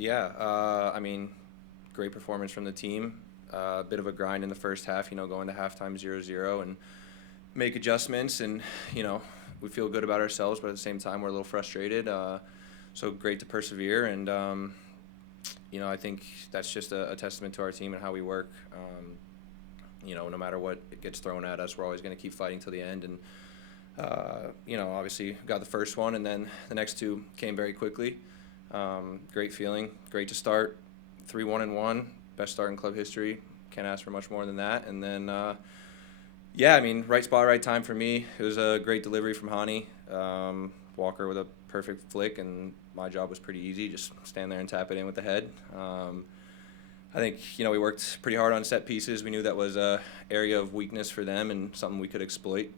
Yeah, great performance from the team. A bit of a grind in the first half, going to halftime 0-0 and make adjustments. And, we feel good about ourselves, but at the same time, we're a little frustrated. So great to persevere. And, I think that's just a testament to our team and how we work. No matter what gets thrown at us, we're always going to keep fighting till the end. And, obviously got the first one, and then the next two came very quickly. Great feeling, great to start 3-1-1, best start in club history. Can't ask for much more than that. And then, right spot, right time for me. It was a great delivery from Hani. Walker with a perfect flick, and my job was pretty easy, just stand there and tap it in with the head. I think, we worked pretty hard on set pieces. We knew that was a area of weakness for them and something we could exploit.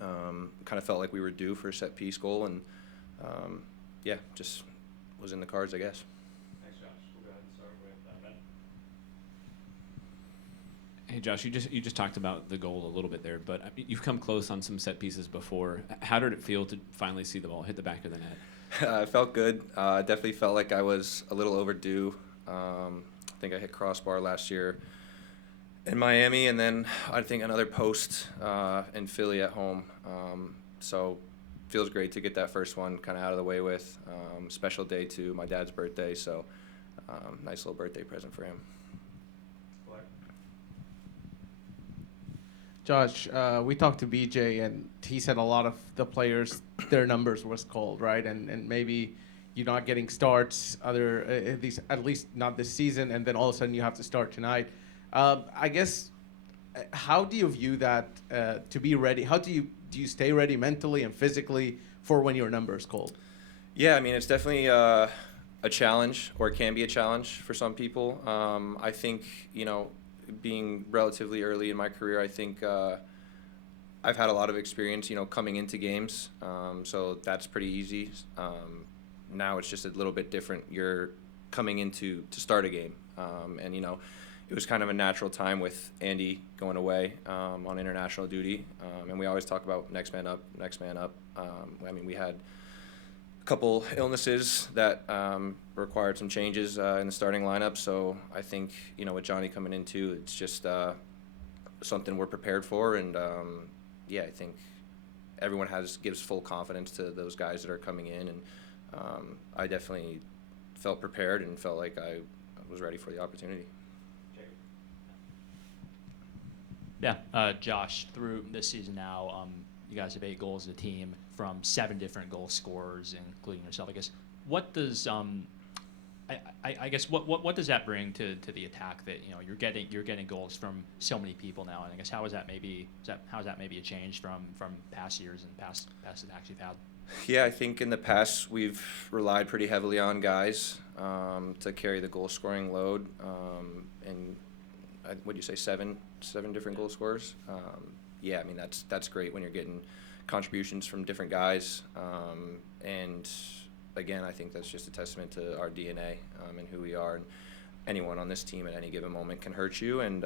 Kind of felt like we were due for a set piece goal, and just was in the cards, I guess. Thanks, Josh. We'll go ahead and start with Ben. Hey, Josh, you just talked about the goal a little bit there, but you've come close on some set pieces before. How did it feel to finally see the ball hit the back of the net? It felt good. Definitely felt like I was a little overdue. I think I hit crossbar last year in Miami, and then I think another post in Philly at home. So feels great to get that first one kind of out of the way with. Special day too, my dad's birthday, so nice little birthday present for him. Josh, we talked to BJ, and he said a lot of the players, their numbers was called, right? And maybe you're not getting starts, at least not this season, and then all of a sudden you have to start tonight. I guess, how do you view that to be ready? How do you stay ready mentally and physically for when your number is called? Yeah, it's definitely a challenge, or it can be a challenge for some people. I think, being relatively early in my career, I think I've had a lot of experience, coming into games. So that's pretty easy. Now it's just a little bit different. You're coming in to start a game. And, it was kind of a natural time with Andy going away on international duty. And we always talk about next man up, next man up. We had a couple illnesses that required some changes in the starting lineup. So I think, with Johnny coming in too, it's just something we're prepared for. And, I think everyone gives full confidence to those guys that are coming in. And I definitely felt prepared and felt like I was ready for the opportunity. Yeah, Josh, through this season now, you guys have 8 goals as a team from 7 different goal scorers, including yourself. I guess what does I guess what does that bring to the attack that you're getting goals from so many people now? And I guess how is that maybe a change from past years and past attacks you've had? Yeah, I think in the past we've relied pretty heavily on guys to carry the goal scoring load, and what do you say, seven different goal scorers? That's great when you're getting contributions from different guys, and again, I think that's just a testament to our DNA and who we are. And anyone on this team at any given moment can hurt you, and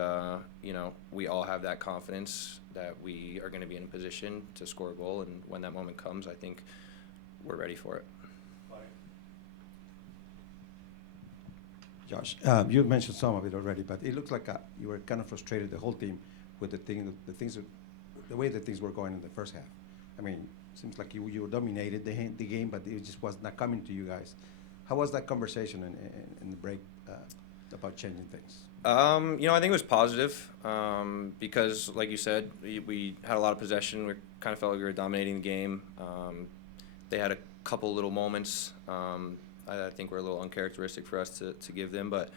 we all have that confidence that we are going to be in a position to score a goal, and when that moment comes, I think we're ready for it. Josh, you mentioned some of it already, but it looks like you were kind of frustrated, the whole team, with the way that things were going in the first half. Seems like you dominated the game, but it just was not coming to you guys. How was that conversation in the break about changing things? I think it was positive because, like you said, we had a lot of possession. We kind of felt like we were dominating the game. They had a couple little moments. I think were a little uncharacteristic for us to give them, but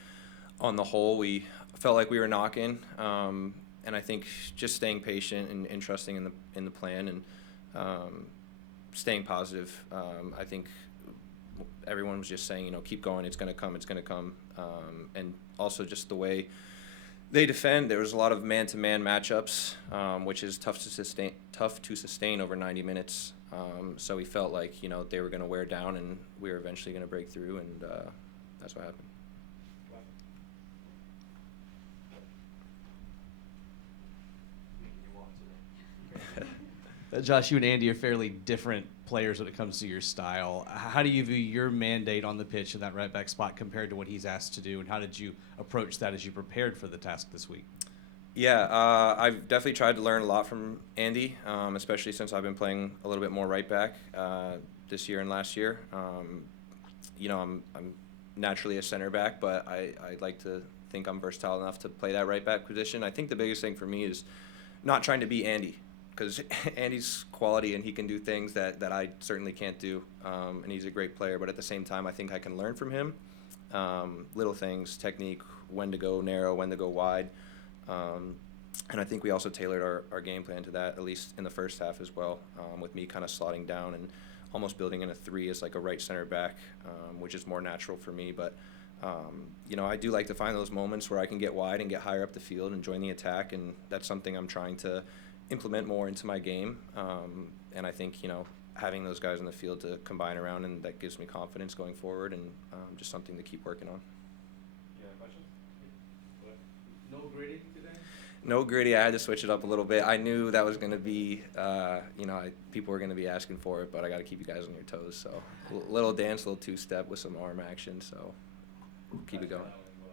on the whole, we felt like we were knocking. And I think just staying patient and trusting in the plan and staying positive. I think everyone was just saying, keep going. It's going to come. And also just the way they defend. There was a lot of man-to-man matchups, which is tough to sustain over 90 minutes. So we felt like they were going to wear down, and we were eventually going to break through, and that's what happened. Josh, you and Andy are fairly different players when it comes to your style. How do you view your mandate on the pitch in that right back spot compared to what he's asked to do, and how did you approach that as you prepared for the task this week? Yeah, I've definitely tried to learn a lot from Andy, especially since I've been playing a little bit more right back this year and last year. I'm naturally a center back, but I like to think I'm versatile enough to play that right back position. I think the biggest thing for me is not trying to be Andy, because Andy's quality and he can do things that I certainly can't do, and he's a great player. But at the same time, I think I can learn from him. Little things, technique, when to go narrow, when to go wide. And I think we also tailored our game plan to that, at least in the first half as well, with me kind of slotting down and almost building in a 3 as like a right center back, which is more natural for me. But, I do like to find those moments where I can get wide and get higher up the field and join the attack, and that's something I'm trying to implement more into my game. And I think, having those guys in the field to combine around, and that gives me confidence going forward, and just something to keep working on. You have questions? No gritty today? No gritty. I had to switch it up a little bit. I knew that was going to be, people were going to be asking for it, but I got to keep you guys on your toes. So, little dance, little 2-step with some arm action. So, keep it going.